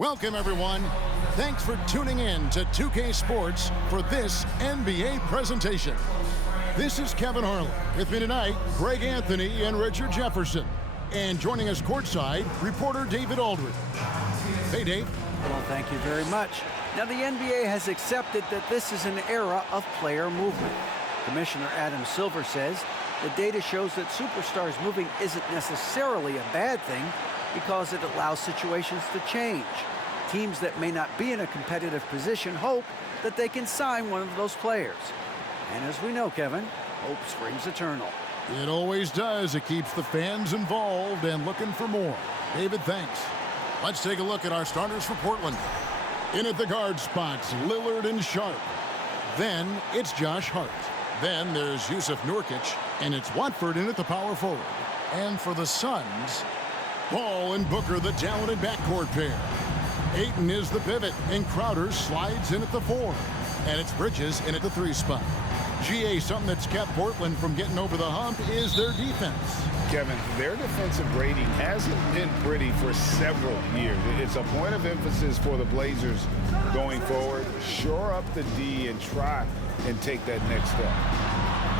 Welcome, everyone. Thanks for tuning in to 2K Sports for this NBA presentation. This is Kevin Harlan. With me tonight, Greg Anthony and Richard Jefferson. And joining us courtside, reporter David Aldridge. Hey, Dave. Well, thank you very much. Now, the NBA has accepted that this is an era of player movement. Commissioner Adam Silver says the data shows that superstars moving isn't necessarily a bad thing because it allows situations to change. Teams that may not be in a competitive position hope that they can sign one of those players. And as we know, Kevin, hope springs eternal. It always does. It keeps the fans involved and looking for more. David, thanks. Let's take a look at our starters for Portland. In at the guard spots, Lillard and Sharp. Then it's Josh Hart. Then there's Yusuf Nurkic, and it's Watford in at the power forward. And for the Suns, Ball and Booker, the talented backcourt pair. Ayton is the pivot, and Crowder slides in at the 4. And it's Bridges in at the 3 spot. GA, something that's kept Portland from getting over the hump is their defense. Kevin, their defensive rating hasn't been pretty for several years. It's a point of emphasis for the Blazers going forward. Shore up the D and try and take that next step.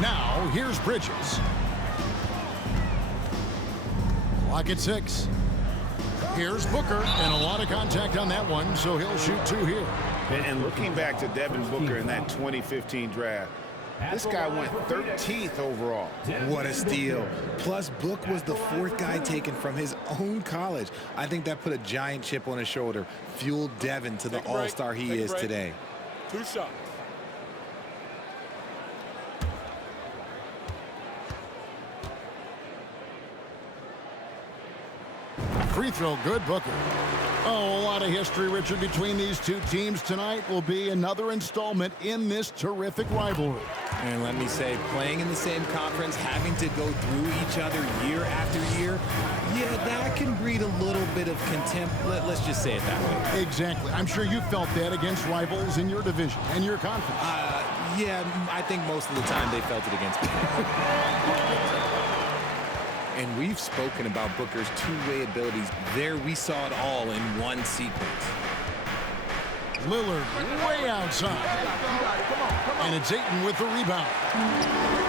Now, here's Bridges. Clock at 6. Here's Booker, and a lot of contact on that one, so he'll shoot 2 here. And looking back to Devin Booker in that 2015 draft, this guy went 13th overall. What a steal. Plus, Book was the 4th guy taken from his own college. I think that put a giant chip on his shoulder, fueled Devin to the all-star he is today. 2 shots. Free throw, good, Booker. Oh, a lot of history, Richard, between these two teams tonight will be another installment in this terrific rivalry. And let me say, playing in the same conference, having to go through each other year after year, yeah, that can breed a little bit of contempt. Let's just say it that way. Exactly. I'm sure you felt that against rivals in your division and your conference. Yeah, I think most of the time they felt it against me. And we've spoken about Booker's two-way abilities. There we saw it all in one sequence. Lillard way outside. And it's Ayton with the rebound.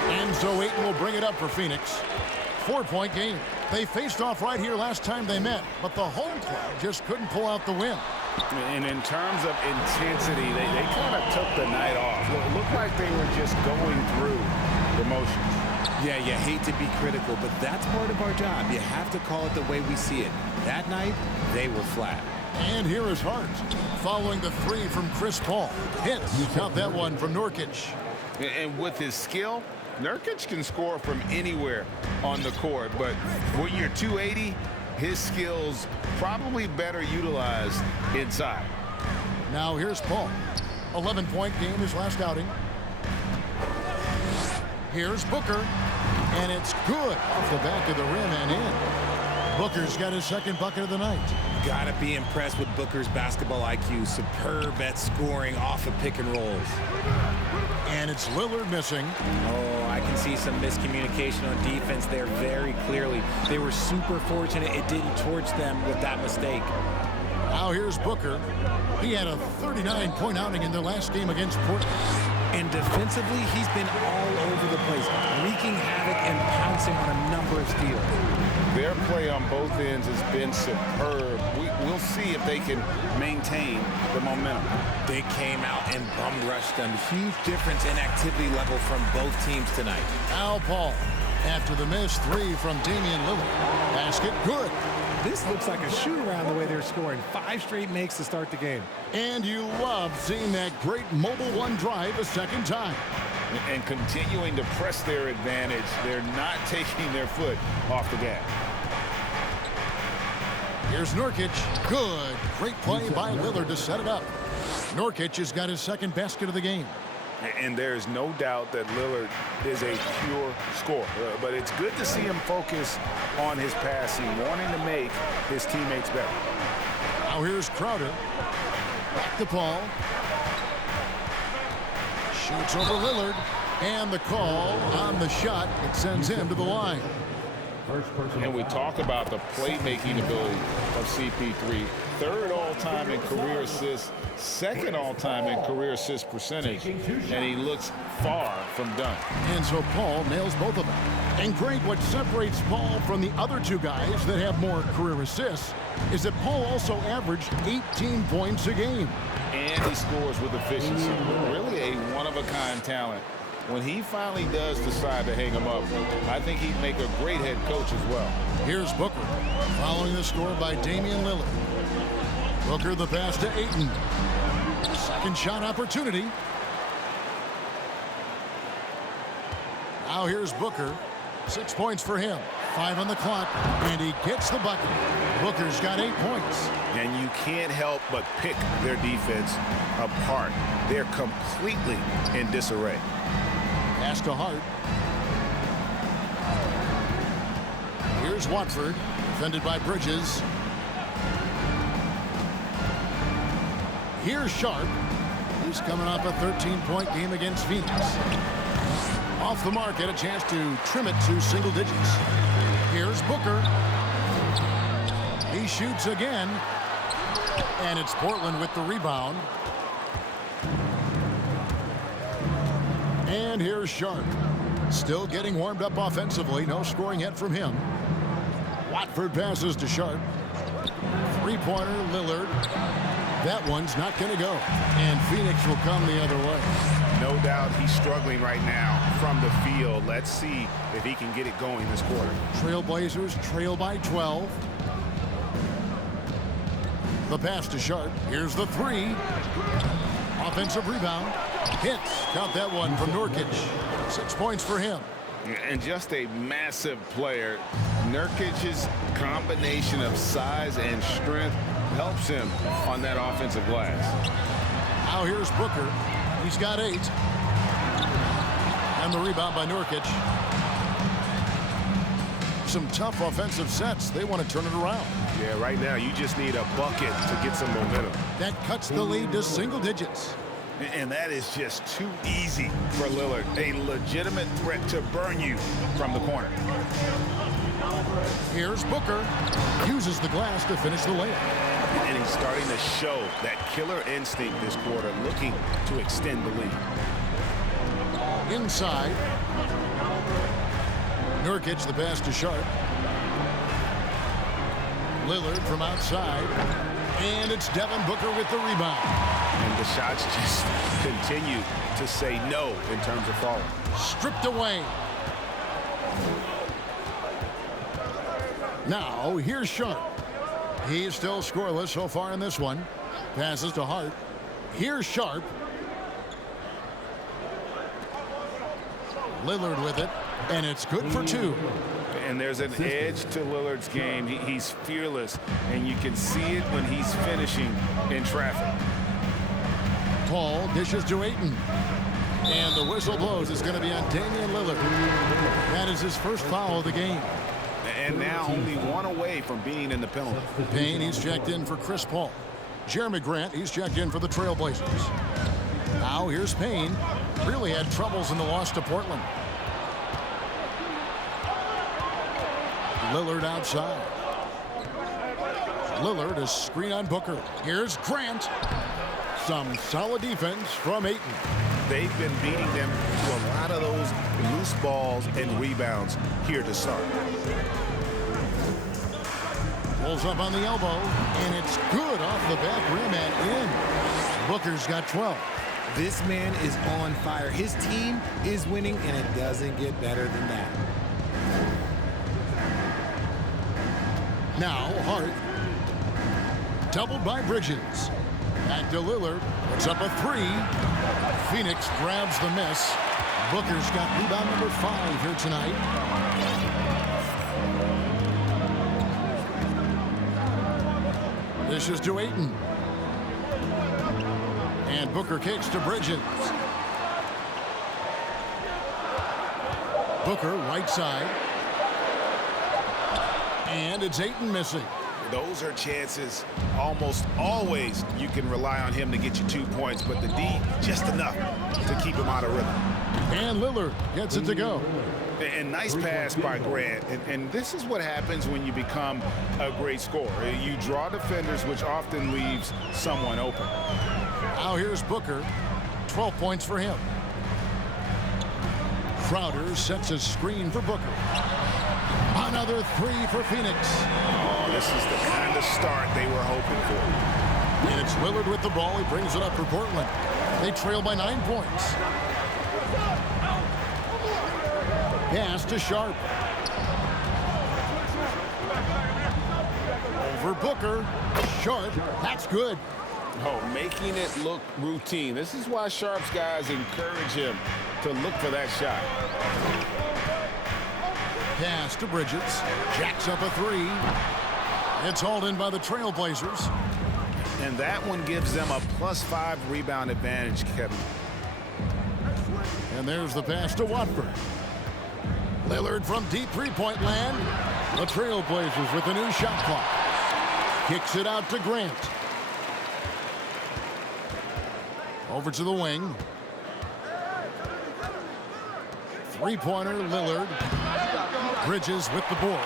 And so Ayton will bring it up for Phoenix. 4-point game. They faced off right here last time they met, but the home club just couldn't pull out the win. And in terms of intensity, they kind of took the night off. It looked like they were just going through the motions. Yeah, you hate to be critical, but that's part of our job. You have to call it the way we see it. That night, they were flat. And here is Hart, following the 3 from Chris Paul. Hits. You count that one from Nurkic. And with his skill, Nurkic can score from anywhere on the court. But when you're 280, his skills probably better utilized inside. Now here's Paul. 11-point game, his last outing. Here's Booker, and it's good off the back of the rim and in. Booker's got his 2nd bucket of the night. Gotta be impressed with Booker's basketball IQ. Superb at scoring off of pick and rolls. And it's Lillard missing. Oh, I can see some miscommunication on defense there very clearly. They were super fortunate it didn't torch them with that mistake. Now here's Booker. He had a 39-point outing in their last game against Portland. And defensively, he's been all over the place, wreaking havoc and pouncing on a number of steals. Their play on both ends has been superb. We'll see if they can maintain the momentum. They came out and bum rushed them. Huge difference in activity level from both teams tonight. Al Paul, after the missed 3 from Damian Lillard. Basket good. This looks like a shoot-around the way they're scoring. 5 straight makes to start the game. And you love seeing that great mobile one drive a second time. And continuing to press their advantage. They're not taking their foot off the gas. Here's Nurkic. Good. Great play by Lillard to set it up. Nurkic has got his 2nd basket of the game. And there's no doubt that Lillard is a pure scorer. But it's good to see him focus on his passing, wanting to make his teammates better. Now here's Crowder. Back to Paul. Shoots over Lillard. And the call on the shot. It sends him to the line. And we talk about the playmaking ability of CP3. Third all-time in career assists, second all-time in career assist percentage, and he looks far from done. And so Paul nails both of them. And great, what separates Paul from the other two guys that have more career assists is that Paul also averaged 18 points a game. And he scores with efficiency. Really a one-of-a-kind talent. When he finally does decide to hang him up, I think he'd make a great head coach as well. Here's Booker, following the score by Damian Lillard. Booker the pass to Ayton. Second shot opportunity. Now here's Booker. 6 points for him. 5 on the clock, and he gets the bucket. Booker's got 8 points. And you can't help but pick their defense apart. They're completely in disarray. Pass to Hart. Here's Watford, defended by Bridges. Here's Sharp. He's coming off a 13-point game against Phoenix. Off the mark, had a chance to trim it to single digits. Here's Booker. He shoots again. And it's Portland with the rebound. And here's Sharp. Still getting warmed up offensively. No scoring yet from him. Watford passes to Sharp. Three-pointer, Lillard. That one's not going to go. And Phoenix will come the other way. No doubt he's struggling right now from the field. Let's see if he can get it going this quarter. Trailblazers trail by 12. The pass to Sharp. Here's the three. Offensive rebound. Hits. Count that one from Nurkic. 6 points for him. And just a massive player. Nurkic's combination of size and strength helps him on that offensive glass. Now here's Booker. He's got 8. And the rebound by Nurkic. Some tough offensive sets. They want to turn it around. Yeah, right now you just need a bucket to get some momentum. That cuts the lead to single digits. And that is just too easy for Lillard. A legitimate threat to burn you from the corner. Here's Booker. Uses the glass to finish the layup. And he's starting to show that killer instinct this quarter, looking to extend the lead. Inside. Nurkic, the pass to Sharp. Lillard from outside. And it's Devin Booker with the rebound. And the shots just continue to say no in terms of falling. Stripped away. Now, here's Sharp. He's still scoreless so far in this one. Passes to Hart. Here's Sharp. Lillard with it. And it's good for 2. And there's an edge to Lillard's game. He's fearless, and you can see it when he's finishing in traffic. Paul dishes to Ayton. And the whistle blows. It's going to be on Damian Lillard. That is his first foul of the game. And now only one away from being in the penalty. Payne, he's checked in for Chris Paul. Jeremy Grant, he's checked in for the Trailblazers. Now here's Payne. Really had troubles in the loss to Portland. Lillard outside. Lillard is screen on Booker. Here's Grant. Some solid defense from Ayton. They've been beating them to a lot of those loose balls and rebounds here to start. Pulls up on the elbow, and it's good off the back rim and in. Booker's got 12. This man is on fire. His team is winning, and it doesn't get better than that. Now Hart. Doubled by Bridges. Back to Lillard. Puts up a 3. Phoenix grabs the miss. Booker's got rebound number 5 here tonight. This is to Ayton. And Booker kicks to Bridges. Booker right side. And it's Ayton missing. Those are chances almost always you can rely on him to get you 2 points, but the D just enough to keep him out of rhythm. And Lillard gets it to go. And nice pass by Grant. And this is what happens when you become a great scorer. You draw defenders, which often leaves someone open. Now here's Booker. 12 points for him. Crowder sets a screen for Booker. Another three for Phoenix. Oh, this is the kind of start they were hoping for. And it's Lillard with the ball. He brings it up for Portland. They trail by 9 points. Pass to Sharp. Over Booker. Sharp. That's good. Oh, making it look routine. This is why Sharp's guys encourage him to look for that shot. Pass to Bridges. Jacks up a three. It's hauled in by the Trailblazers. And that one gives them a +5 rebound advantage, Kevin. And there's the pass to Watford. Lillard from deep three-point land. The Trailblazers with a new shot clock. Kicks it out to Grant. Over to the wing. Three-pointer, Lillard. Bridges with the board.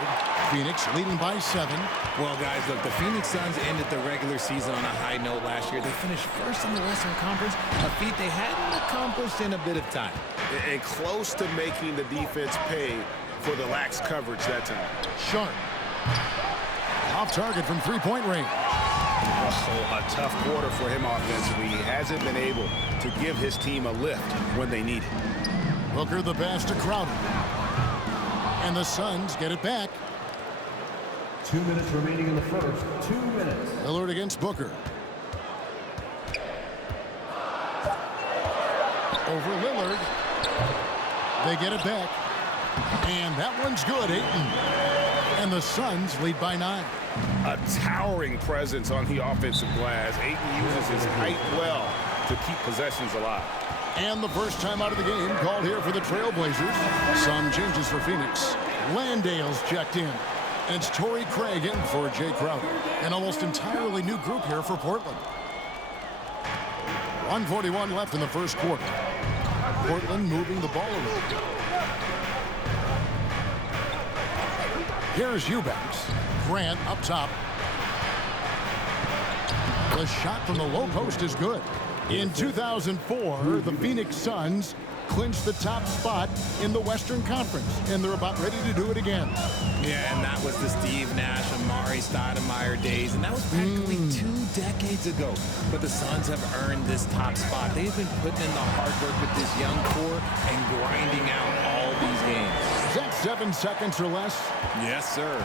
Phoenix leading by 7. Well, guys, look, the Phoenix Suns ended the regular season on a high note last year. They finished first in the Western Conference, a feat they hadn't accomplished in a bit of time. And close to making the defense pay for the lax coverage that time. Sharp. Off target from three-point range. Oh, a tough quarter for him offensively. He hasn't been able to give his team a lift when they need it. Booker the pass to Crowder. And the Suns get it back. 2 minutes remaining in the first. 2 minutes. Lillard against Booker. Over Lillard. They get it back. And that one's good, Ayton. And the Suns lead by 9. A towering presence on the offensive glass. Ayton uses his height well to keep possessions alive. And the first time out of the game called here for the Trailblazers. Some changes for Phoenix. Landale's checked in. And it's Torrey Craig in for Jay Crowder. An almost entirely new group here for Portland. 1:41 left in the first quarter. Portland moving the ball around. Here's Eubanks. Grant up top. The shot from the low post is good. In 2004, the Phoenix Suns clinched the top spot in the Western Conference, and they're about ready to do it again. Yeah, and that was the Steve Nash, Amari Stoudemire days, and that was practically 2 decades ago. But the Suns have earned this top spot. They've been putting in the hard work with this young core and grinding out all these games. Is that 7 seconds or less? Yes, sir.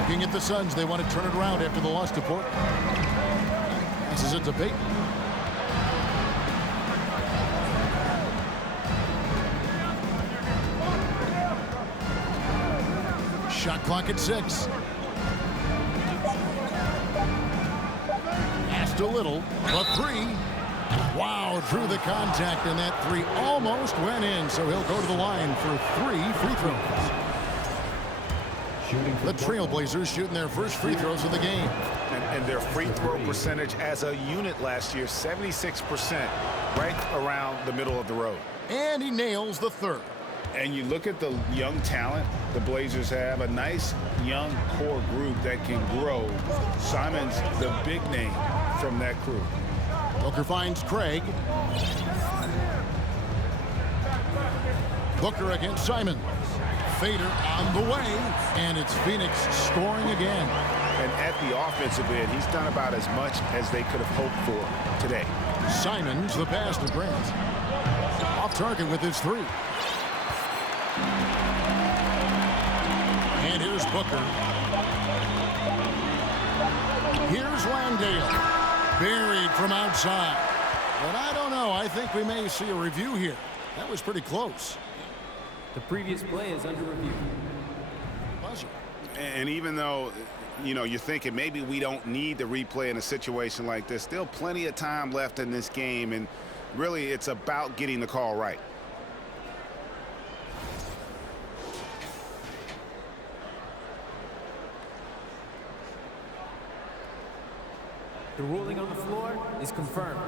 Looking at the Suns, they want to turn it around after the loss to Portland. This is a debate. Shot clock at 6. Passed a little, but 3. Wow, drew the contact, and that 3 almost went in, so he'll go to the line for 3 free throws. The Trailblazers shooting their first free throws of the game. And their free throw percentage as a unit last year, 76%, right around the middle of the road. And he nails the 3rd. And you look at the young talent the Blazers have, a nice young core group that can grow. Simon's the big name from that crew. Booker finds Craig. Booker against Simon. Fader on the way, and it's Phoenix scoring again. And at the offensive end, he's done about as much as they could have hoped for today. Simons the pass to Grant. Off target with his 3. And here's Booker. Here's Landale. Buried from outside. But I don't know. I think we may see a review here. That was pretty close. The previous play is under review. Buzzer. And even though, you're thinking maybe we don't need the replay in a situation like this, still plenty of time left in this game, and really it's about getting the call right. The ruling on the floor is confirmed.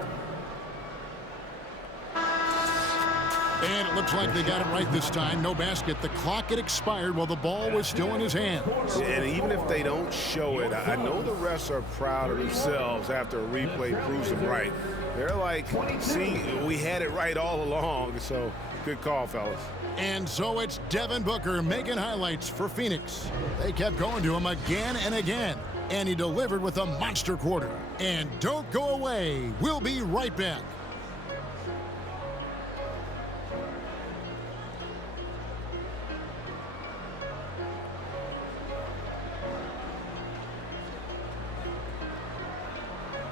And it looks like they got it right this time. No basket. The clock had expired while the ball was still in his hands. And even if they don't show it, I know the refs are proud of themselves after a replay proves them right. They're like, see, we had it right all along. So good call, fellas. And so it's Devin Booker making highlights for Phoenix. They kept going to him again and again, and he delivered with a monster quarter. And don't go away. We'll be right back.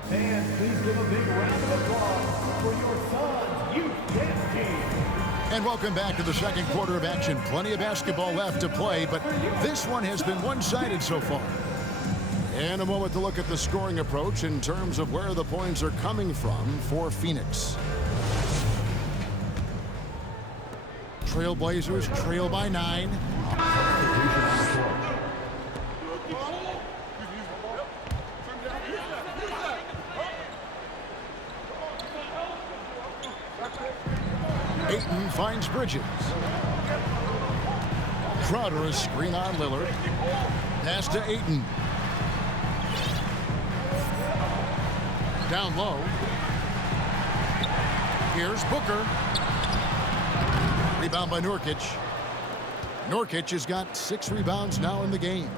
Fans, please give a big round of applause for your Suns youth dance team. And welcome back to the second quarter of action. Plenty of basketball left to play, but this one has been one-sided so far. And a moment to look at the scoring approach in terms of where the points are coming from for Phoenix. Trailblazers trail by 9. Ayton finds Bridges. Crowder, a screen on Lillard. Pass to Ayton. Down low. Here's Booker. Rebound by Nurkic. Nurkic has got 6 rebounds now in the game.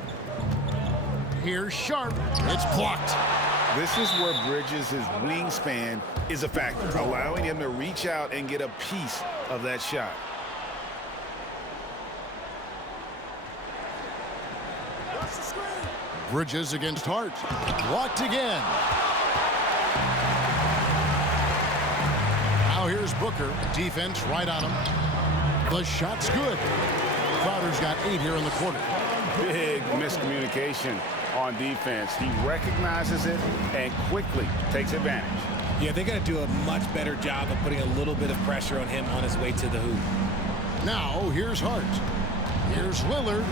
Here's Sharp. It's blocked. This is where Bridges' wingspan is a factor, allowing him to reach out and get a piece of that shot. Bridges against Hart. Blocked again. Now here's Booker. Defense right on him. The shot's good. Crowder's got 8 here in the quarter. Big miscommunication on defense. He recognizes it and quickly takes advantage. Yeah, they got to do a much better job of putting a little bit of pressure on him on his way to the hoop. Now here's Hart. Here's Lillard.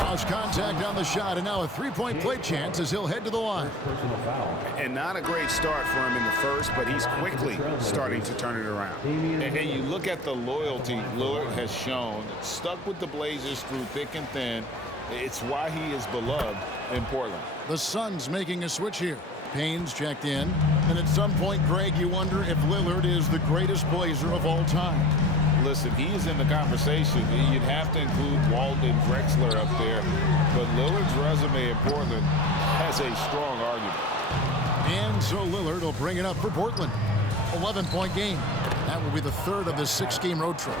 Cross contact on the shot, and now a 3-point play chance as he'll head to the line. And not a great start for him in the first, but he's quickly starting to turn it around. And you look at the loyalty Lillard has shown, stuck with the Blazers through thick and thin. It's why he is beloved in Portland. The Suns making a switch here. Payne's checked in. And at some point, Greg, you wonder if Lillard is the greatest Blazer of all time. Listen, he is in the conversation. You'd have to include Walden Drexler up there. But Lillard's resume in Portland has a strong argument. And so Lillard will bring it up for Portland. 11-point game. That will be the third of this 6-game road trip.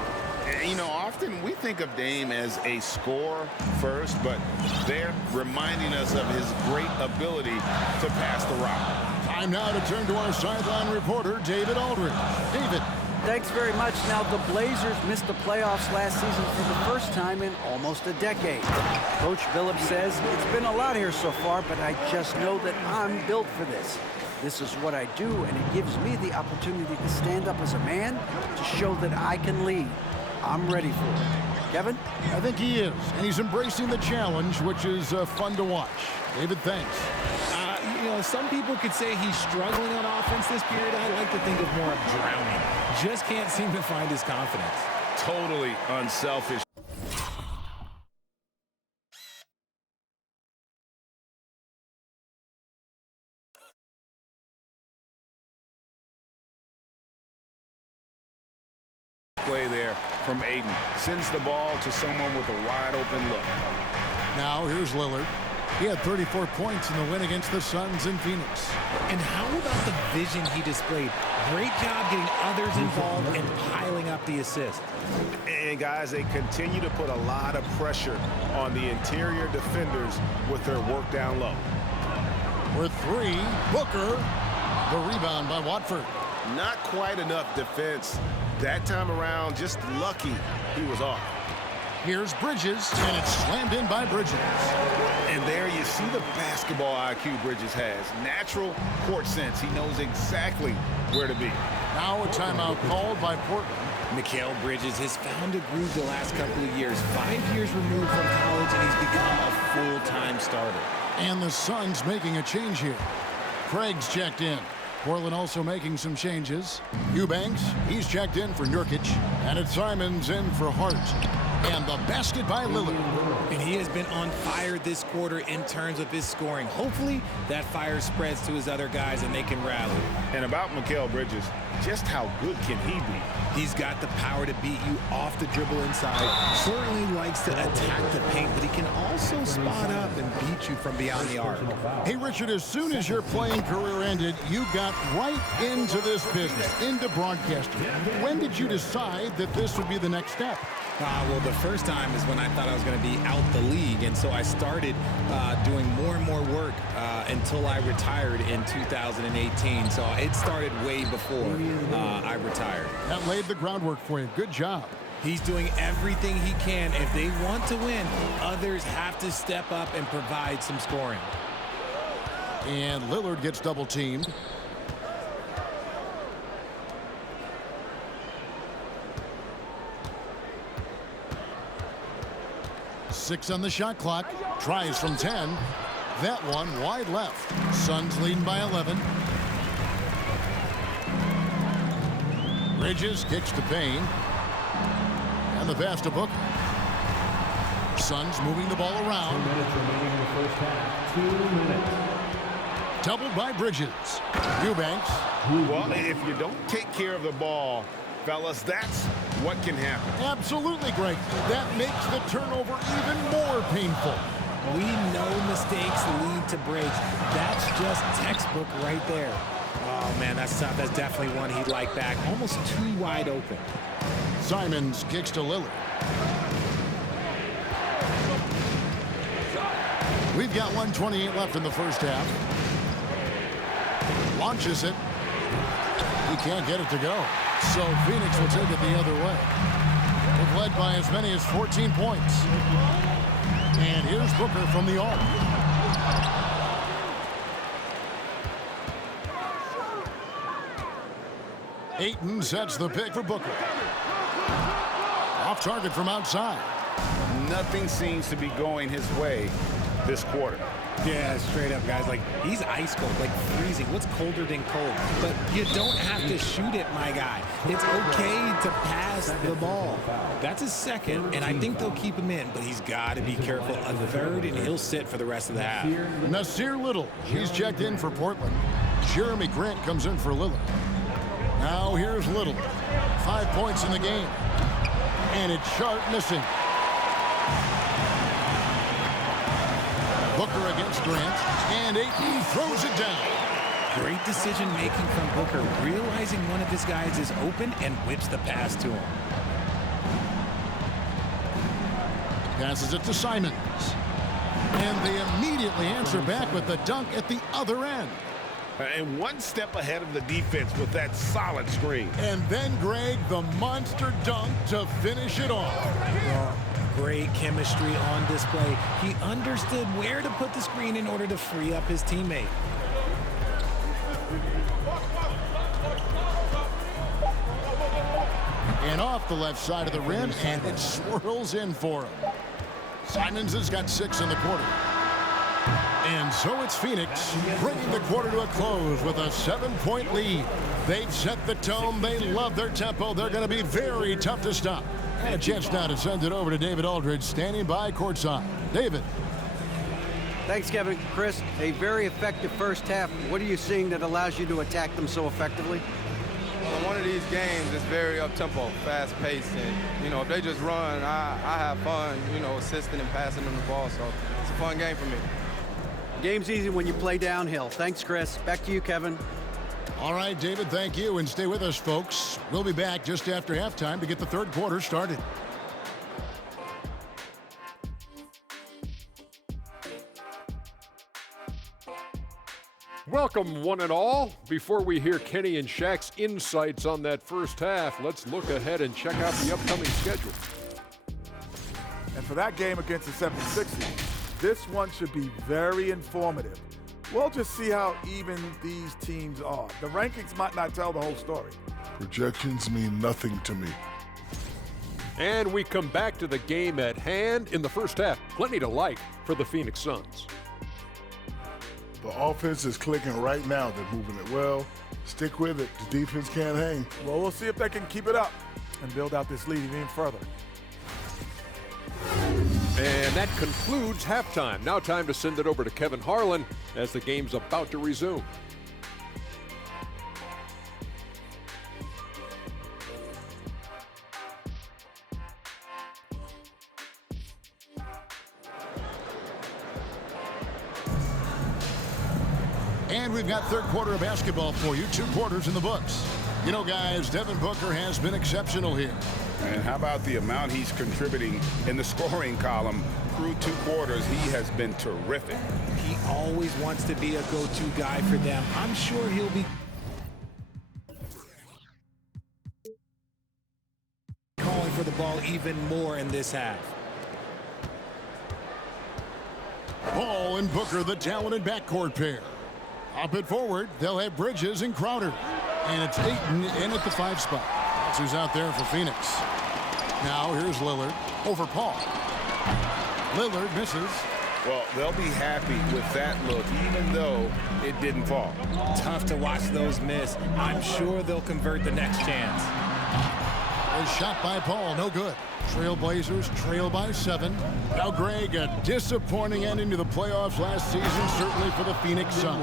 You know, often we think of Dame as a scorer first, but they're reminding us of his great ability to pass the rock. Time now to turn to our sideline reporter, David Aldridge. David. Thanks very much. Now, the Blazers missed the playoffs last season for the first time in almost a decade. Coach Billups says, it's been a lot here so far, but I just know that I'm built for this. This is what I do, and it gives me the opportunity to stand up as a man to show that I can lead. I'm ready for it. Kevin? I think he is, and he's embracing the challenge, which is fun to watch. David, thanks. You know, some people could say he's struggling on offense this period. I like to think of more of drowning. Just can't seem to find his confidence. Totally unselfish. Play there from Ayton. Sends the ball to someone with a wide open look. Now here's Lillard. He had 34 points in the win against the Suns in Phoenix. And how about the vision he displayed? Great job getting others involved and piling up the assist. And guys, they continue to put a lot of pressure on the interior defenders with their work down low. For 3, Booker. The rebound by Watford. Not quite enough defense. That time around, just lucky he was off. Here's Bridges, and it's slammed in by Bridges. And there you see the basketball IQ Bridges has. Natural court sense. He knows exactly where to be. Now a timeout called by Portland. Mikal Bridges has found a groove the last couple of years. 5 years removed from college, and he's become a full-time starter. And the Suns making a change here. Craig's checked in. Portland also making some changes. Eubanks, he's checked in for Nurkic. And it's Simons in for Hart. And the basket by Lillard. And he has been on fire this quarter in terms of his scoring. Hopefully that fire spreads to his other guys and they can rally. And about Mikal Bridges, just how good can he be? He's got the power to beat you off the dribble inside. Certainly likes to attack the paint, but he can also spot up and beat you from beyond the arc. Hey, Richard, as soon as your playing career ended, you got right into this business, into broadcasting. When did you decide that this would be the next step? Well, the first time is when I thought I was going to be out the league, and so I started doing more and more work until I retired in 2018. So it started way before I retired. That laid the groundwork for you. Good job. He's doing everything he can. If they want to win, others have to step up and provide some scoring. And Lillard gets double-teamed. Six on the shot clock. Tries from 10. That one wide left. Suns leading by 11. Bridges kicks to Payne. And the pass to Booker. Suns moving the ball around. 2 minutes remaining in the first half. 2 minutes. Doubled by Bridges. Eubanks. Well, if you don't take care of the ball, fellas, that's what can happen. Absolutely, Greg. That makes the turnover even more painful. We know mistakes lead to breaks. That's just textbook right there. Oh, man, that's tough. That's definitely one he'd like back. Almost too wide open. Simons kicks to Lillard. We've got 1:28 left in the first half. Launches it. He can't get it to go. So Phoenix will take it the other way. They've led by as many as 14 points. And here's Booker from the arc. Ayton sets the pick for Booker. Off target from outside. Nothing seems to be going his way this quarter. Yeah, straight up, guys. Like, he's ice cold, like freezing. What's colder than cold? But you don't have to shoot it, my guy. It's okay to pass the ball. That's his second, and I think they'll keep him in, but he's got to be careful. A third, and he'll sit for the rest of the half. Nasir Little, he's checked in for Portland. Jeremy Grant comes in for Lillard. Now here's Little. 5 points in the game. And it's Sharp missing. Booker against Grant, and Ayton throws it down. Great decision-making from Booker, realizing one of his guys is open and whips the pass to him. Passes it to Simons. And they immediately answer back with the dunk at the other end. And one step ahead of the defense with that solid screen. And then, Greg, the monster dunk to finish it off. Great chemistry on display. He understood where to put the screen in order to free up his teammate. And off the left side of the rim, and it swirls in for him. Simons has got 6 in the quarter. And so it's Phoenix bringing the quarter to a close with a 7-point lead. They've set the tone. They love their tempo. They're going to be very tough to stop. And a chance now to send it over to David Aldridge, standing by courtside. David. Thanks, Kevin. Chris, a very effective first half. What are you seeing that allows you to attack them so effectively? Well, one of these games is very up-tempo, fast-paced, and, if they just run, I have fun, assisting and passing them the ball, so it's a fun game for me. Game's easy when you play downhill. Thanks, Chris. Back to you, Kevin. All right, David, thank you, and stay with us, folks. We'll be back just after halftime to get the third quarter started. Welcome, one and all. Before we hear Kenny and Shaq's insights on that first half, let's look ahead and check out the upcoming schedule. And for that game against the 76ers, this one should be very informative. We'll just see how even these teams are. The rankings might not tell the whole story. Projections mean nothing to me. And we come back to the game at hand. In the first half, plenty to like for the Phoenix Suns. The offense is clicking right now. They're moving it well. Stick with it. The defense can't hang. Well, we'll see if they can keep it up and build out this lead even further. And that concludes halftime. Now time to send it over to Kevin Harlan as the game's about to resume. And we've got third quarter of basketball for you. 2 quarters in the books. You know, guys, Devin Booker has been exceptional here. And how about the amount he's contributing in the scoring column through 2 quarters? He has been terrific. He always wants to be a go-to guy for them. I'm sure he'll be calling for the ball even more in this half. Ball and Booker, the talented backcourt pair. Up it forward, they'll have Bridges and Crowder. And it's Ayton in at the 5 spot. That's who's out there for Phoenix. Now here's Lillard over Paul. Lillard misses. Well, they'll be happy with that look, even though it didn't fall. Tough to watch those miss. I'm sure they'll convert the next chance. A shot by Paul, no good. Trailblazers trail by 7. Now, Greg, a disappointing ending to the playoffs last season, certainly for the Phoenix Suns.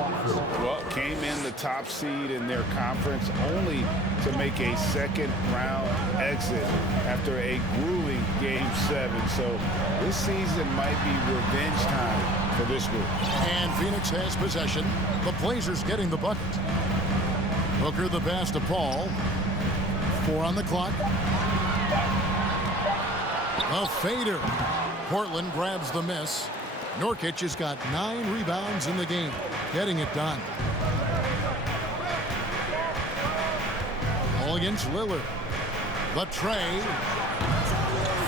Well, came in the top seed in their conference only to make a second-round exit after a grueling Game 7. So this season might be revenge time for this group. And Phoenix has possession. The Blazers getting the bucket. Booker the pass to Paul. 4 on the clock. A fader. Portland grabs the miss. Nurkic has got 9 rebounds in the game, getting it done. All against Lillard. The tray.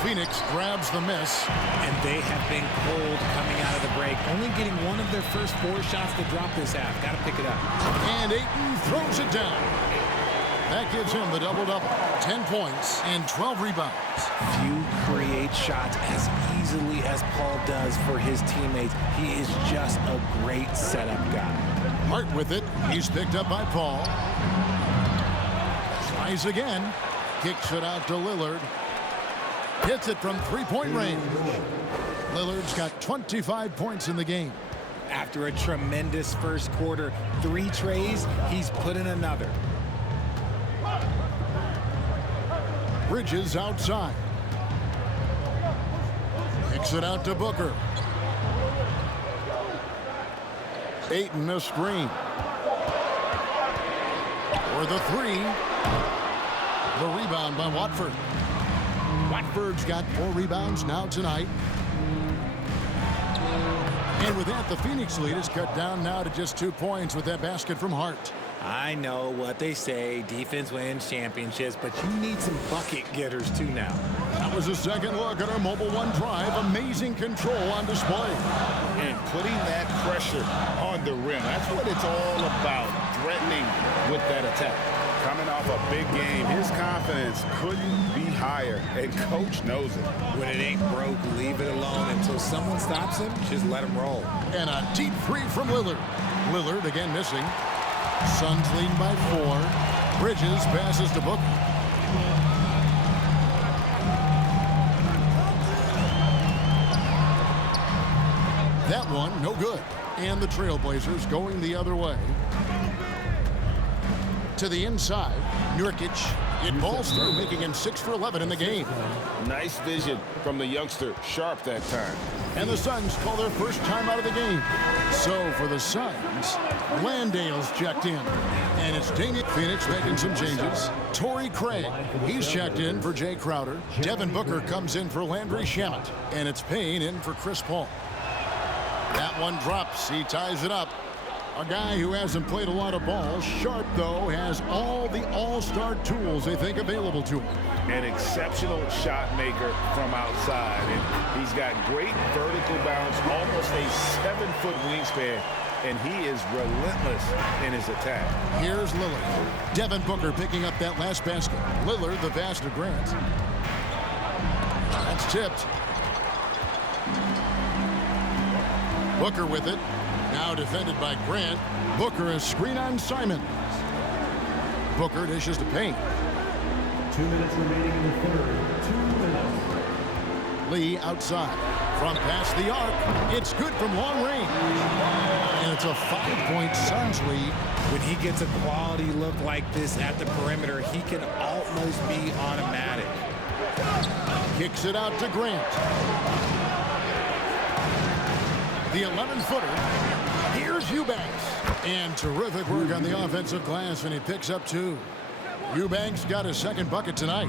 Phoenix grabs the miss. And they have been cold coming out of the break. Only getting one of their first 4 shots to drop this half. Got to pick it up. And Ayton throws it down. That gives him the double-double. 10 points and 12 rebounds. Few create shots as easily as Paul does for his teammates. He is just a great setup guy. Hart with it. He's picked up by Paul. Tries again. Kicks it out to Lillard. Hits it from 3-point range. Lillard's got 25 points in the game. After a tremendous first quarter, 3 trays, he's put in another. Bridges outside. Kicks it out to Booker. Ayton a screen. For the 3. The rebound by Watford. Watford's got 4 rebounds now tonight. And with that, the Phoenix lead is cut down now to just 2 points with that basket from Hart. I know what they say, defense wins championships, but you need some bucket getters too now. That was a second look at our Mobile One drive. Amazing control on display. And putting that pressure on the rim. That's what it's all about, threatening with that attack. Coming off a big game, his confidence couldn't be higher, and Coach knows it. When it ain't broke, leave it alone until someone stops him. Just let him roll. And a deep 3 from Lillard. Lillard again missing. Suns leading by 4. Bridges passes to Booker. That one, no good. And the Trailblazers going the other way. To the inside, Nurkic. It balls through, making him 6 for 11 in the game. Nice vision from the youngster, Sharp that time. And the Suns call their first time out of the game. So for the Suns, Landale's checked in. And it's Damian Phoenix making some changes. Torrey Craig, he's checked in for Jay Crowder. Devin Booker comes in for Landry Shamet. And it's Payne in for Chris Paul. That one drops. He ties it up. A guy who hasn't played a lot of ball. Sharp, though, has all the all-star tools they think available to him. An exceptional shot maker from outside. And he's got great vertical bounce, almost a 7-foot wingspan. And he is relentless in his attack. Here's Lillard. Devin Booker picking up that last basket. Lillard, the pass to Grant. That's tipped. Booker with it. Now defended by Grant. Booker a screen on Simon. Booker dishes to Payne. 2 minutes remaining in the third. 2 minutes. Lee outside. From past the arc. It's good from long range. And it's a 5-point Suns lead. When he gets a quality look like this at the perimeter, he can almost be automatic. Kicks it out to Grant. The 11-footer. Here's Eubanks. And terrific work on the offensive glass, and he picks up 2. Eubanks got his second bucket tonight.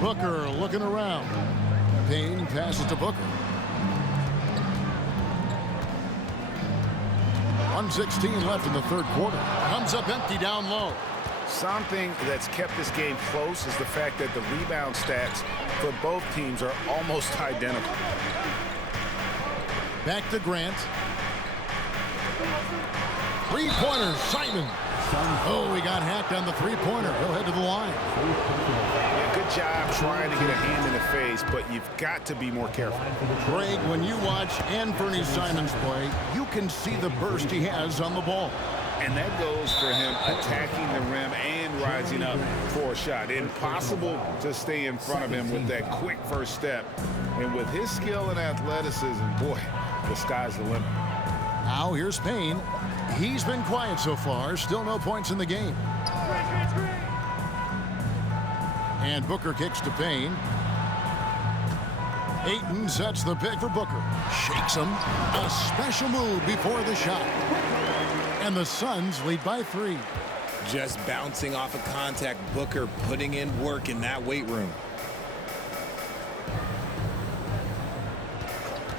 Booker looking around. Payne passes to Booker. 1:16 left in the third quarter. Comes up empty down low. Something that's kept this game close is the fact that the rebound stats for both teams are almost identical. Back to Grant. Three-pointer, Simon. Oh, he got hacked on the three-pointer. He'll head to the line. Yeah, good job trying to get a hand in the face, but you've got to be more careful. Greg, when you watch Anthony Simons play, you can see the burst he has on the ball. And that goes for him attacking the rim and rising up for a shot. Impossible to stay in front of him with that quick first step. And with his skill and athleticism, boy, the sky's the limit. Now here's Payne. He's been quiet so far. Still no points in the game. And Booker kicks to Payne. Ayton sets the pick for Booker. Shakes him. A special move before the shot. And the Suns lead by 3. Just bouncing off of contact, Booker putting in work in that weight room.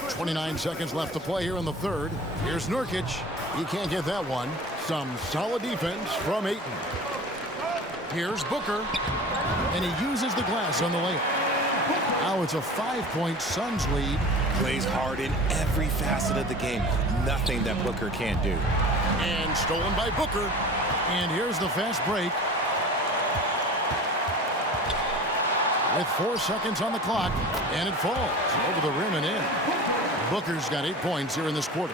29 seconds left to play here in the third. Here's Nurkic. He can't get that one. Some solid defense from Ayton. Here's Booker. And he uses the glass on the layup. Now it's a 5-point Suns lead. Plays hard in every facet of the game. Nothing that Booker can't do. And stolen by Booker. And here's the fast break. With 4 seconds on the clock. And it falls over the rim and in. Booker's got 8 points here in this quarter.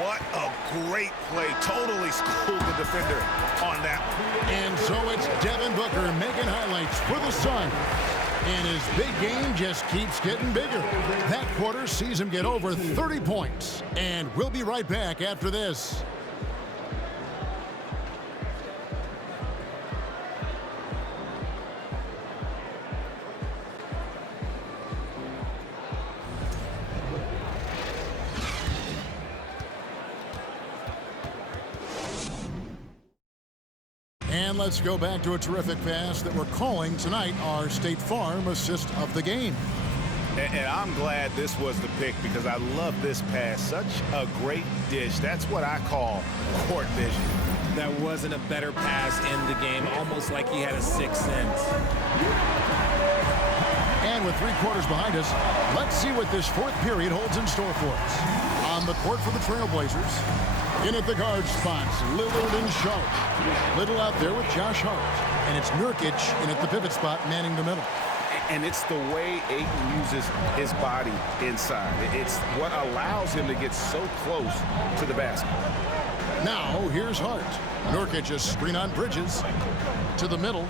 What a great play. Totally schooled the defender on that. And so it's Devin Booker making highlights for the Suns. And his big game just keeps getting bigger. That quarter sees him get over 30 points. And we'll be right back after this. And let's go back to a terrific pass that we're calling tonight our State Farm assist of the game. And I'm glad this was the pick because I love this pass. Such a great dish. That's what I call court vision. That wasn't a better pass in the game, almost like he had a sixth sense. And with 3 quarters behind us, let's see what this fourth period holds in store for us. On the court for the Trailblazers. In at the guard spots, Lillard and Sharp. Little out there with Josh Hart. And it's Nurkic in at the pivot spot, manning the middle. And it's the way Ayton uses his body inside. It's what allows him to get so close to the basket. Now, here's Hart. Nurkic a screen on Bridges. To the middle.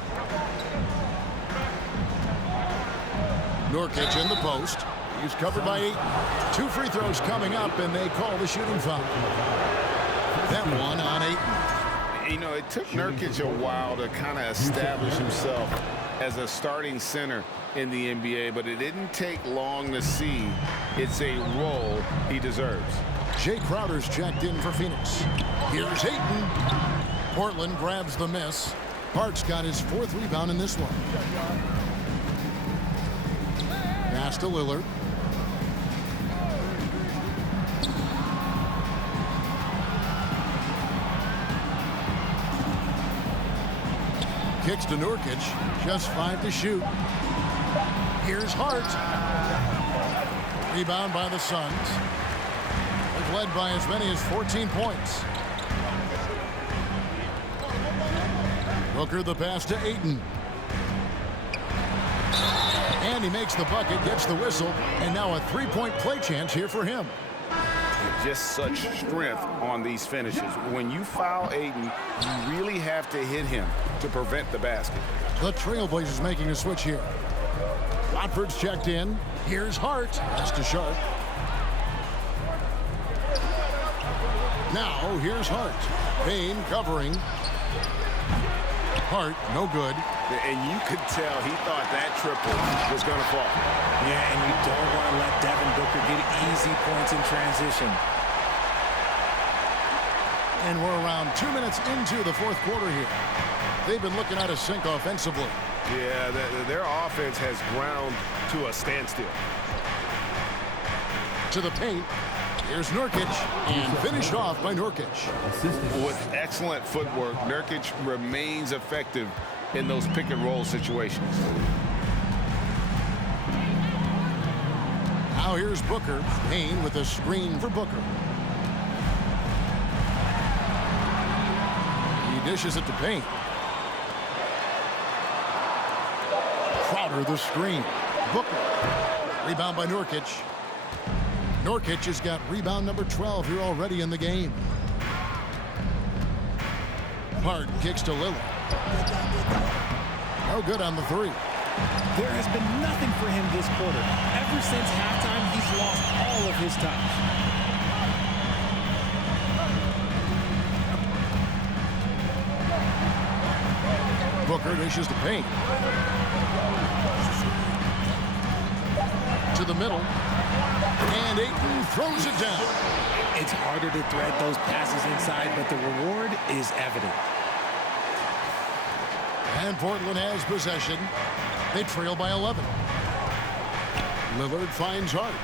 Nurkic in the post. He's covered by 8. 2 free throws coming up, and they call the shooting foul. That one on 8. You know, it took Nurkic a while to kind of establish himself as a starting center in the NBA, but it didn't take long to see it's a role he deserves. Jay Crowder's checked in for Phoenix. Here's Ayton. Portland grabs the miss. Hart's got his 4th rebound in this one. Pass to Lillard. Kicks to Nurkic. Just 5 to shoot. Here's Hart. Rebound by the Suns. They've led by as many as 14 points. Booker the pass to Ayton. And he makes the bucket, gets the whistle, and now a 3-point play chance here for him. just such strength on these finishes. When you foul Ayton, you really have to hit him to prevent the basket. The Trailblazers making a switch here. Watford's checked in. Here's Hart. Pass to Sharp. Now here's Hart. Payne covering. Hart, no good. And you could tell he thought that triple was going to fall. Yeah, and you don't want to let Devin Booker get easy points in transition. And we're around 2 minutes into the fourth quarter here. They've been looking at a sink offensively. Yeah, their offense has ground to a standstill. To the paint. Here's Nurkic, and finished off by Nurkic. With excellent footwork, Nurkic remains effective in those pick and roll situations. Now here's Booker. Payne with a screen for Booker. He dishes it to Payne. Crowder the screen. Booker. Rebound by Nurkic. Nurkic has got rebound number 12 here already in the game. Hart kicks to Lillard. No good on the three. There has been nothing for him this quarter. Ever since halftime, he's lost all of his touch. Booker dishes to Payne. To the middle. And Ayton throws it down. It's harder to thread those passes inside, but the reward is evident. And Portland has possession. They trail by 11. Lillard finds Hart.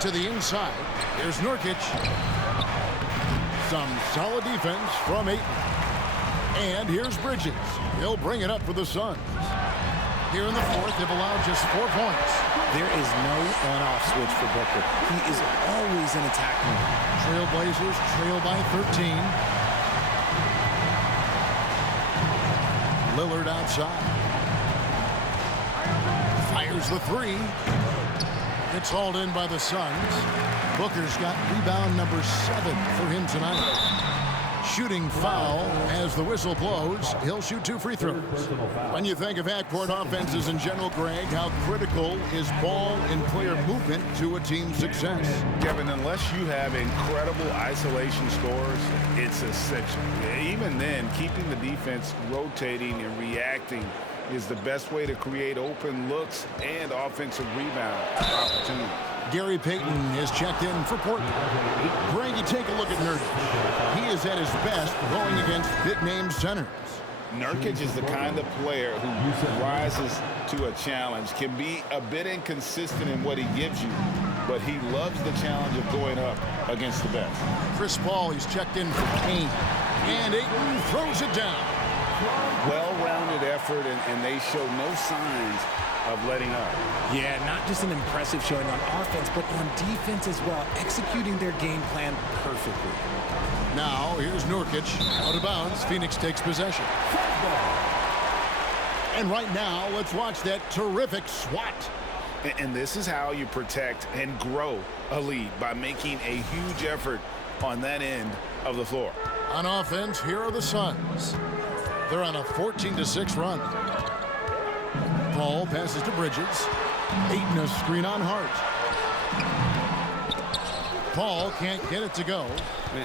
To the inside. Here's Nurkic. Some solid defense from Ayton. And here's Bridges. He'll bring it up for the Suns. Here in the fourth, they've allowed just 4 points. There is no on-off switch for Booker. He is always in attack mode. Trailblazers trail by 13. Lillard outside. Fires the three. It's hauled in by the Suns. Booker's got rebound number 7 for him tonight. Shooting foul as the whistle blows. He'll shoot 2 free throws. When you think of half-court offenses in general, Greg, how critical is ball and player movement to a team's success? Kevin, unless you have incredible isolation scores, it's essential. Even then, keeping the defense rotating and reacting is the best way to create open looks and offensive rebound opportunities. Gary Payton is checked in for Portland. Greg, you take a look at Nurkic. He is at his best going against big-name centers. Nurkic is the kind of player who rises to a challenge, can be a bit inconsistent in what he gives you, but he loves the challenge of going up against the best. Chris Paul, he's checked in for Payne. And Ayton throws it down. Well-rounded effort, and they show no signs of letting up. Yeah, not just an impressive showing on offense, but on defense as well, executing their game plan perfectly. Now, here's Nurkic. Out of bounds, Phoenix takes possession. And right now, let's watch that terrific swat. And this is how you protect and grow a lead, by making a huge effort on that end of the floor. On offense, here are the Suns. They're on a 14-6 run. Paul passes to Bridges. Ayton a screen on Hart. Paul can't get it to go.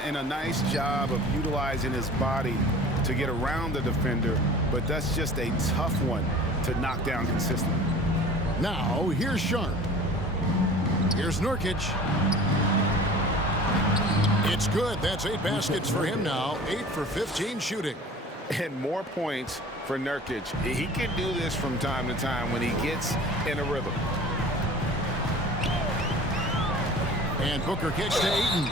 And a nice job of utilizing his body to get around the defender, but that's just a tough one to knock down consistently. Now, here's Sharp. Here's Nurkic. It's good. That's 8 baskets for him now. 8 for 15 shooting. And more points for Nurkic. He can do this from time to time when he gets in a rhythm. And Booker kicks to Ayton.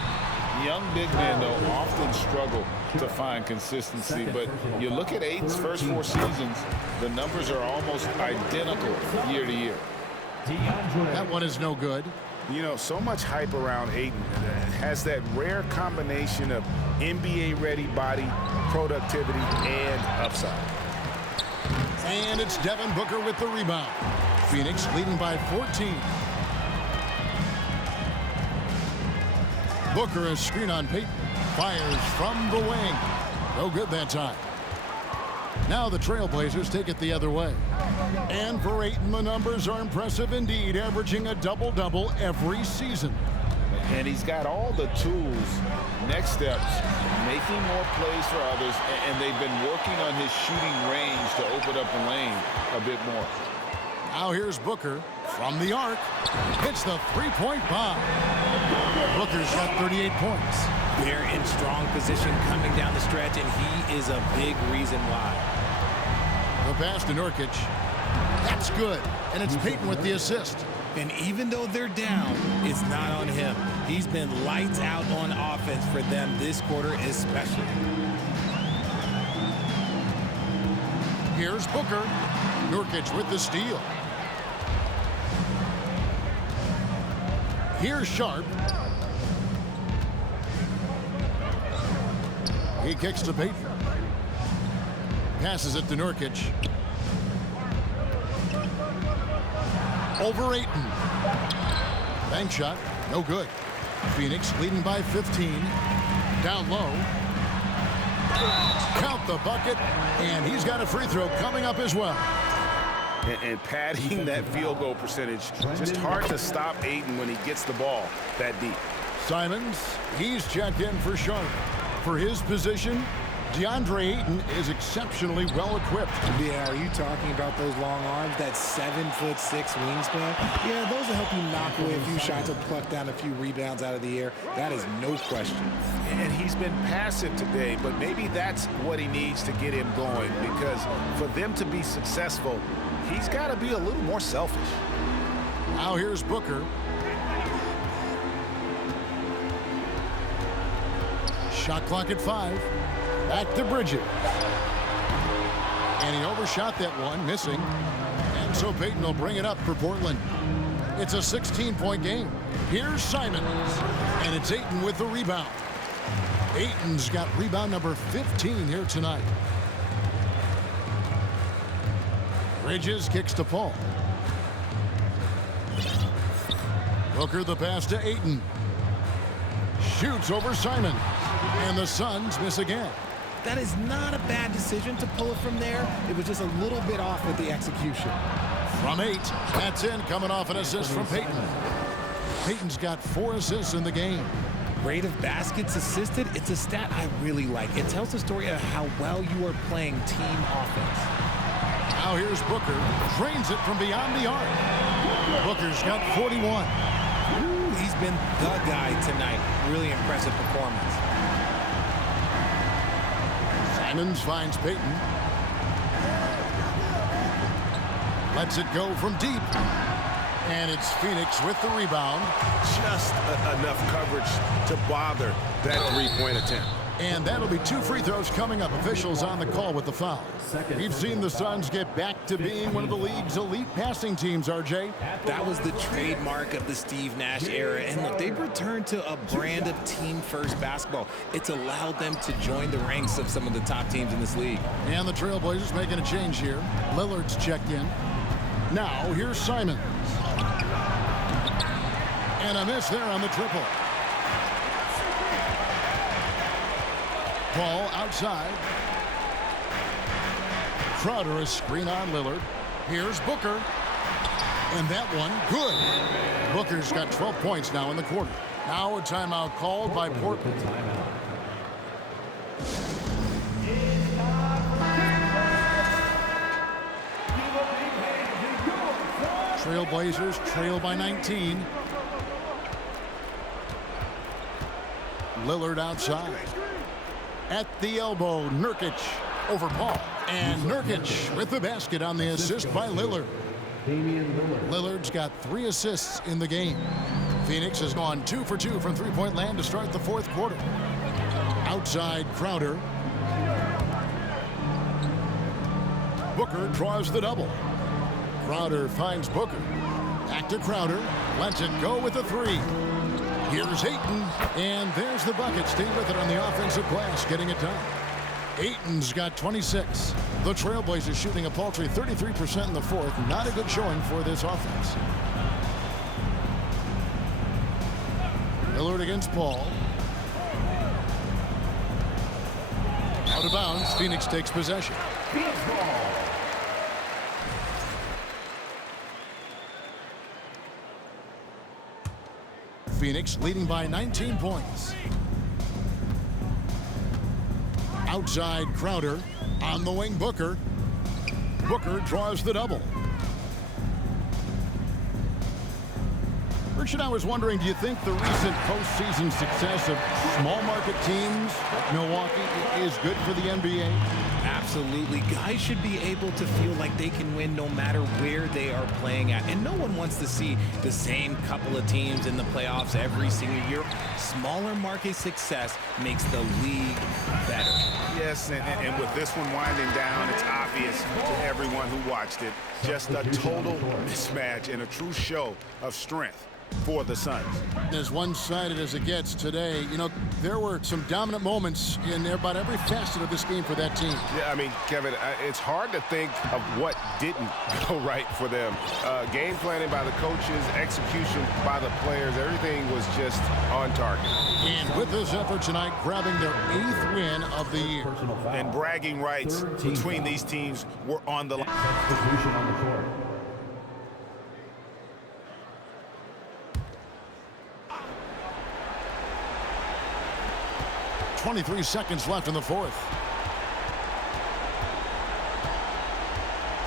Young big men, though, often struggle to find consistency, but you look at Ayton's first 4 seasons, the numbers are almost identical year to year. That one is no good. You know, so much hype around Ayton. Has that rare combination of NBA-ready body, productivity, and upside. And it's Devin Booker with the rebound. Phoenix leading by 14. Booker a screen on Payton. Fires from the wing. No good that time. Now the Trailblazers take it the other way. And for Ayton, the numbers are impressive indeed, averaging a double-double every season. And he's got all the tools, next steps, making more plays for others, and they've been working on his shooting range to open up the lane a bit more. Now here's Booker from the arc. Hits the three-point bomb. Booker's got 38 points. They're in strong position coming down the stretch, and he is a big reason why. The pass to Nurkic. That's good, and it's Payton with the assist. And even though they're down, it's not on him. He's been lights out on offense for them this quarter especially. Here's Booker. Nurkic with the steal. Here's Sharp. He kicks to Payton. Passes it to Nurkic. Over Ayton. Bank shot. No good. Phoenix leading by 15. Down low. Count the bucket. And he's got a free throw coming up as well. And padding that field goal percentage. Just hard to stop Ayton when he gets the ball that deep. Simons, he's checked in for Sharp. For his position, DeAndre Ayton is exceptionally well equipped. Yeah, are you talking about those long arms, that 7'6" wingspan? Yeah, those will help you knock away a few shots or pluck down a few rebounds out of the air. That is no question. And he's been passive today, but maybe that's what he needs to get him going, because for them to be successful, he's got to be a little more selfish. Now here's Booker. Shot clock at 5. Back to Bridges. And he overshot that one, missing. And so Payton will bring it up for Portland. It's a 16-point game. Here's Simons. And it's Ayton with the rebound. Ayton's got rebound number 15 here tonight. Bridges kicks to Paul. Booker the pass to Ayton. Shoots over Simon. And the Suns miss again. That is not a bad decision to pull it from there. It was just a little bit off with the execution. From 8, that's in, coming off an assist from Payton. Payton's got 4 assists in the game. Rate of baskets assisted, it's a stat I really like. It tells the story of how well you are playing team offense. Now here's Booker. Drains it from beyond the arc. Booker's got 41. He's been the guy tonight. Really impressive performance. Simons finds Payton. Lets it go from deep. And it's Phoenix with the rebound. Just enough coverage to bother that three-point attempt. And that'll be 2 free throws coming up. Officials on the call with the foul. We've seen the Suns get back to being one of the league's elite passing teams, RJ. That was the trademark of the Steve Nash era. And look, they've returned to a brand of team-first basketball. It's allowed them to join the ranks of some of the top teams in this league. And the Trailblazers making a change here. Lillard's checked in. Now, here's Simons. And a miss there on the triple. Paul outside. Crowder a screen on Lillard. Here's Booker. And that one, good. Booker's got 12 points now in the quarter. Now a timeout called by Portland. Trailblazers trail by 19. Lillard outside. At the elbow, Nurkic over Paul. And Nurkic with the basket on the assist by Lillard. Lillard's got 3 assists in the game. Phoenix has gone 2 for 2 from three-point land to start the 4th quarter. Outside, Crowder. Booker draws the double. Crowder finds Booker. Back to Crowder. Lets it go with a 3. Here's Ayton, and there's the bucket. Stay with it on the offensive glass, getting it done. Ayton's got 26. The Trailblazers shooting a paltry 33% in the 4th. Not a good showing for this offense. Lillard against Paul. Out of bounds, Phoenix takes possession. Phoenix ball. Phoenix leading by 19 points. Outside Crowder. On the wing, Booker. Booker draws the double. Richard, I was wondering, do you think the recent postseason success of small market teams like Milwaukee is good for the NBA? Absolutely. Guys should be able to feel like they can win no matter where they are playing at. And no one wants to see the same couple of teams in the playoffs every single year. Smaller market success makes the league better. Yes, and with this one winding down, it's obvious to everyone who watched it. Just a total mismatch and a true show of strength for the Suns. As one-sided as it gets today, you know, there were some dominant moments in about every facet of this game for that team. Yeah, I mean, Kevin, it's hard to think of what didn't go right for them. Game planning by the coaches, execution by the players, everything was just on target. And with this effort tonight, grabbing their 8th win of the year. And bragging rights between these teams were on the line. Substitution on the court. 23 seconds left in the fourth.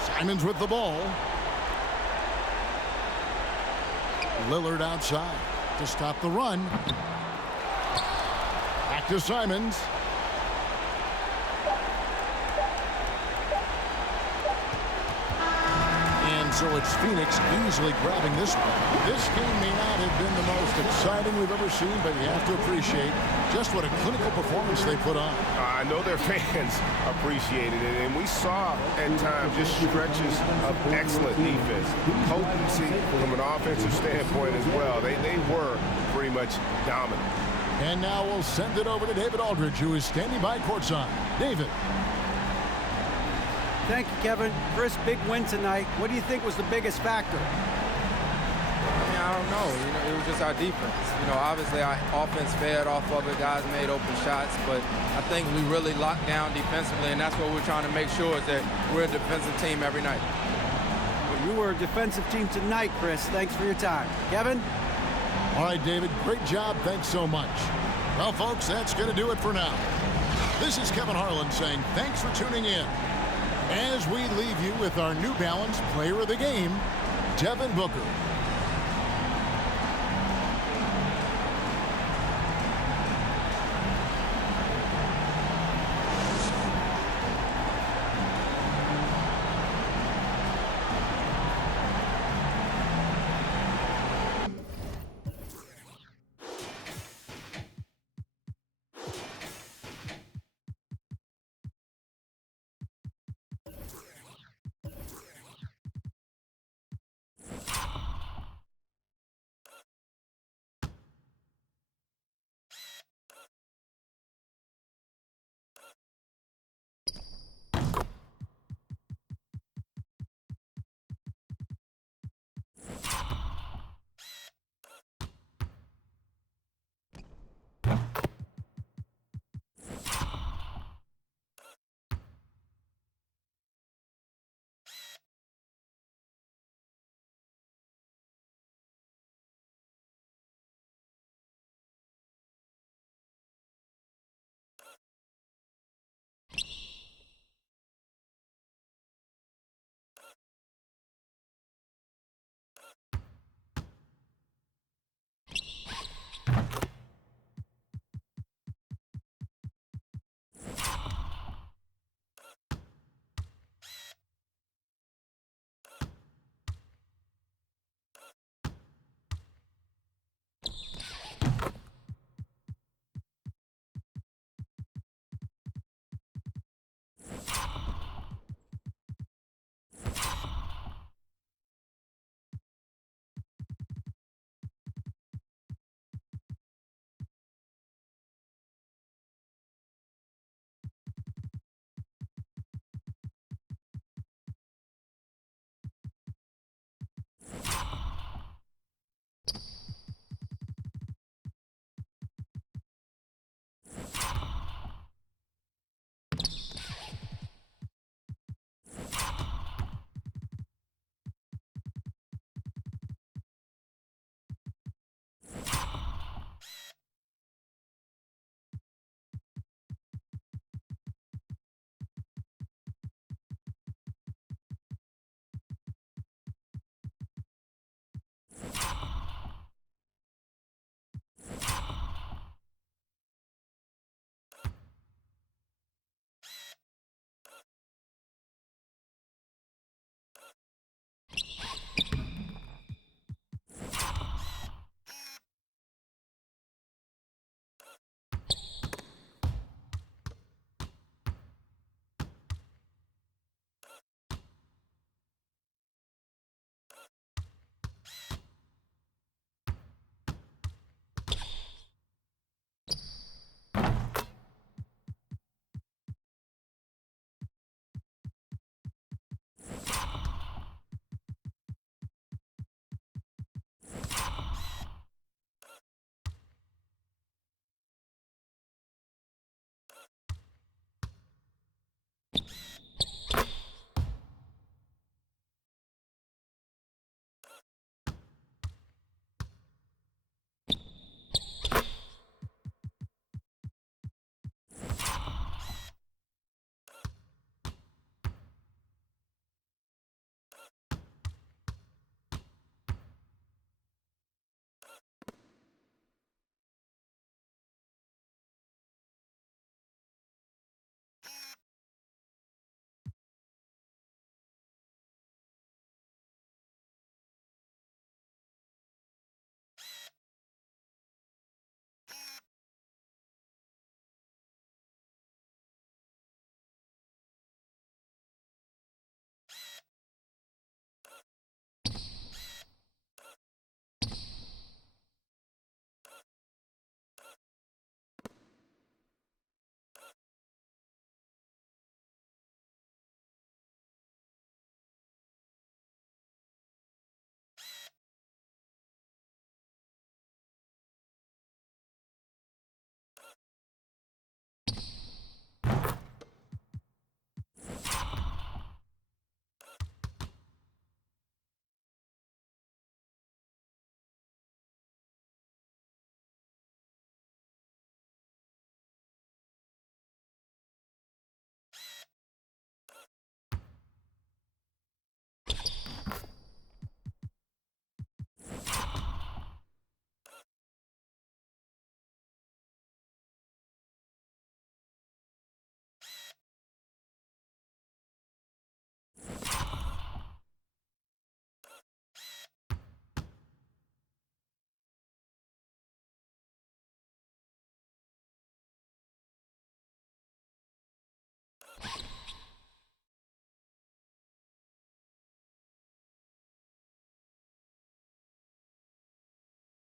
Simons with the ball. Lillard outside to stop the run. Back to Simons. And so it's Phoenix easily grabbing this one. This game may not have been the most exciting we've ever seen, but you have to appreciate just what a clinical performance they put on. I know their fans appreciated it, and we saw at times just stretches of excellent defense. Potency from an offensive standpoint as well. They were pretty much dominant. And now we'll send it over to David Aldridge, who is standing by courtside. David. Thank you, Kevin. Chris, big win tonight. What do you think was the biggest factor? I don't know. It was just our defense. Obviously our offense fed off of it. Guys made open shots, but I think we really locked down defensively, and that's what we're trying to make sure is that we're a defensive team every night. Well, you were a defensive team tonight, Chris. Thanks for your time. Kevin? All right, David, great job. Thanks so much. Well, folks, that's going to do it for now. This is Kevin Harlan saying thanks for tuning in. As we leave you with our New Balance Player of the Game, Devin Booker.